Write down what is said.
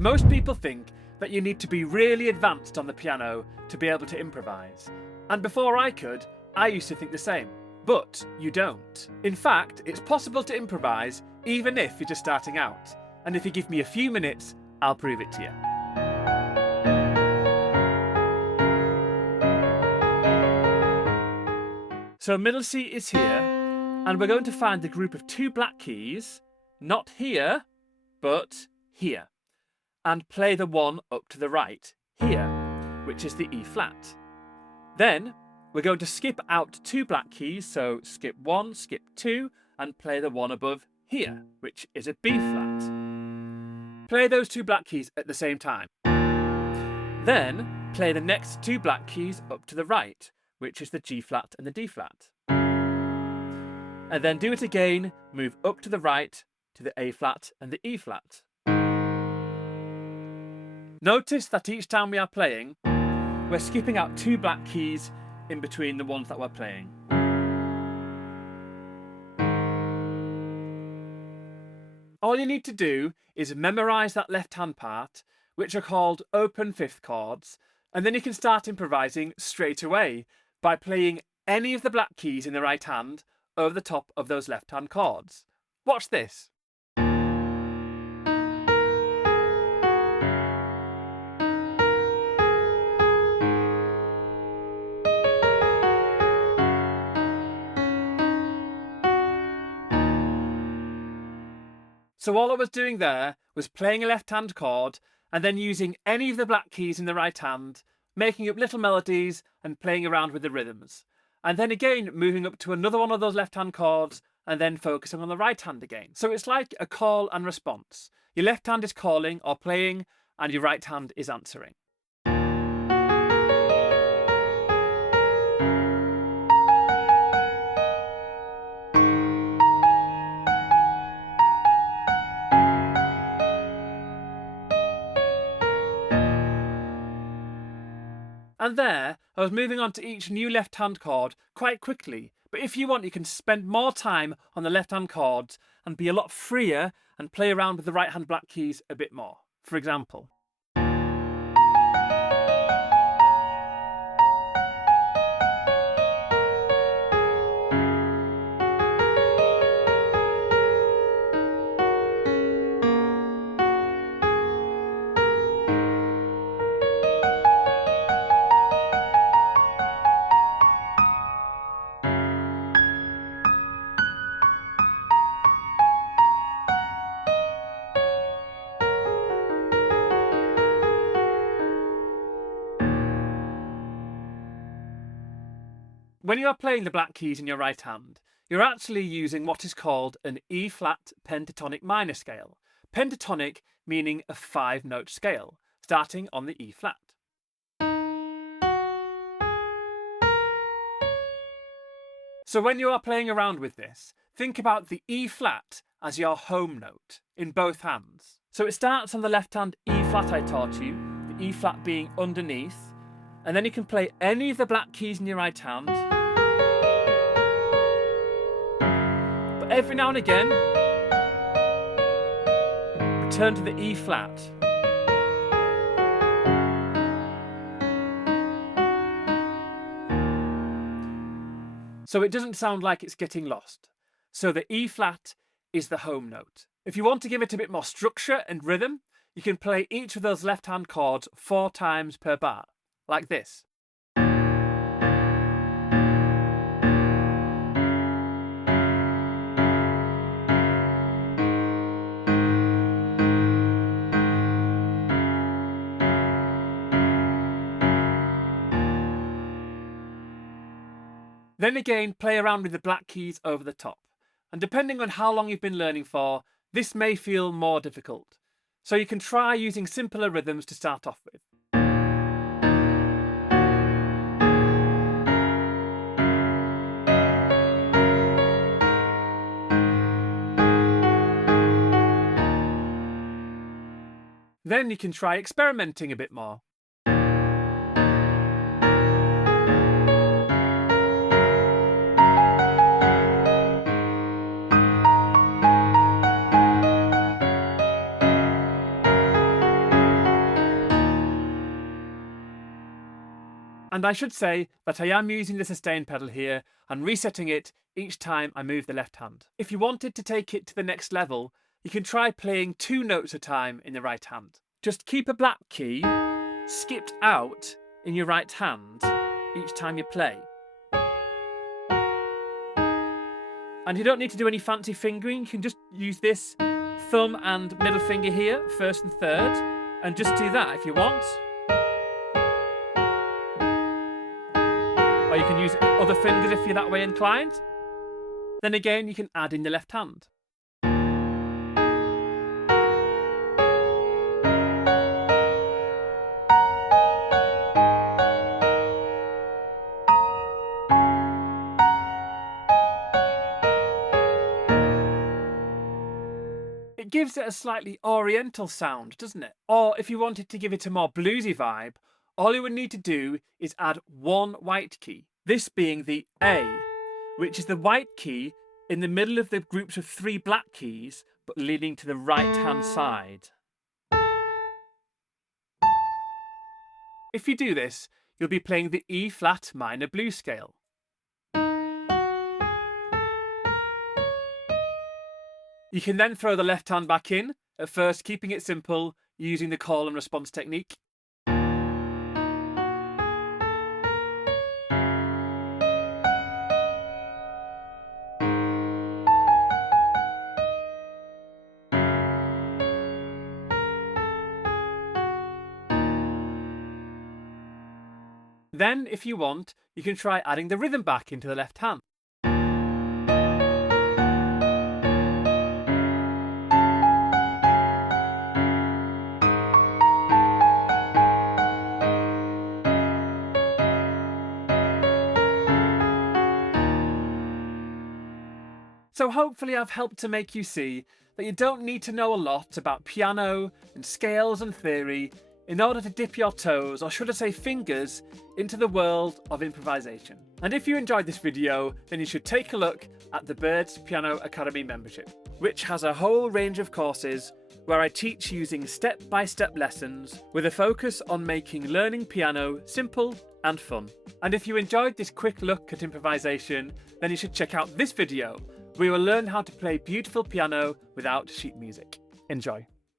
Most people think that you need to be really advanced on the piano to be able to improvise. And before I could, I used to think the same. But you don't. In fact, it's possible to improvise even if you're just starting out. And if you give me a few minutes, I'll prove it to you. So middle C is here, and we're going to find the group of two black keys, not here, but here, and play the one up to the right, here, which is the E flat. Then we're going to skip out two black keys, so skip 1, skip 2, and play the one above here, which is a B flat. Play those two black keys at the same time. Then play the next two black keys up to the right, which is the G flat and the D flat. And then do it again, move up to the right to the A flat and the E flat. Notice that each time we are playing, we're skipping out two black keys in between the ones that we're playing. All you need to do is memorize that left hand part, which are called open fifth chords, and then you can start improvising straight away by playing any of the black keys in the right hand over the top of those left hand chords. Watch this. So all I was doing there was playing a left-hand chord and then using any of the black keys in the right hand, making up little melodies and playing around with the rhythms. And then again moving up to another one of those left-hand chords and then focusing on the right hand again. So it's like a call and response. Your left hand is calling or playing and your right hand is answering. And there, I was moving on to each new left-hand chord quite quickly. But if you want, you can spend more time on the left-hand chords and be a lot freer and play around with the right-hand black keys a bit more. For example. When you are playing the black keys in your right hand, you're actually using what is called an E-flat pentatonic minor scale. Pentatonic meaning a 5-note scale, starting on the E-flat. So when you are playing around with this, think about the E-flat as your home note in both hands. So it starts on the left-hand E-flat I taught you, the E-flat being underneath, and then you can play any of the black keys in your right hand. But every now and again, return to the E flat. So it doesn't sound like it's getting lost. So the E flat is the home note. If you want to give it a bit more structure and rhythm, you can play each of those left-hand chords 4 times per bar. Like this. Then again, play around with the black keys over the top. And depending on how long you've been learning for, this may feel more difficult. So you can try using simpler rhythms to start off with. Then you can try experimenting a bit more. And I should say that I am using the sustain pedal here and resetting it each time I move the left hand. If you wanted to take it to the next level, you can try playing 2 notes at a time in the right hand. Just keep a black key skipped out in your right hand each time you play. And you don't need to do any fancy fingering, you can just use this thumb and middle finger here, first and third, and just do that if you want. Or you can use other fingers if you're that way inclined. Then again, you can add in the left hand. It gives it a slightly oriental sound, doesn't it? Or if you wanted to give it a more bluesy vibe, all you would need to do is add 1 white key, this being the A, which is the white key in the middle of the groups of 3 black keys, but leaning to the right-hand side. If you do this, you'll be playing the E-flat minor blues scale. You can then throw the left hand back in, at first keeping it simple, using the call and response technique. Then, if you want, you can try adding the rhythm back into the left hand. So hopefully I've helped to make you see that you don't need to know a lot about piano and scales and theory in order to dip your toes, or should I say fingers, into the world of improvisation. And if you enjoyed this video, then you should take a look at the Birds Piano Academy membership, which has a whole range of courses where I teach using step-by-step lessons with a focus on making learning piano simple and fun. And if you enjoyed this quick look at improvisation, then you should check out this video where you will learn how to play beautiful piano without sheet music. Enjoy.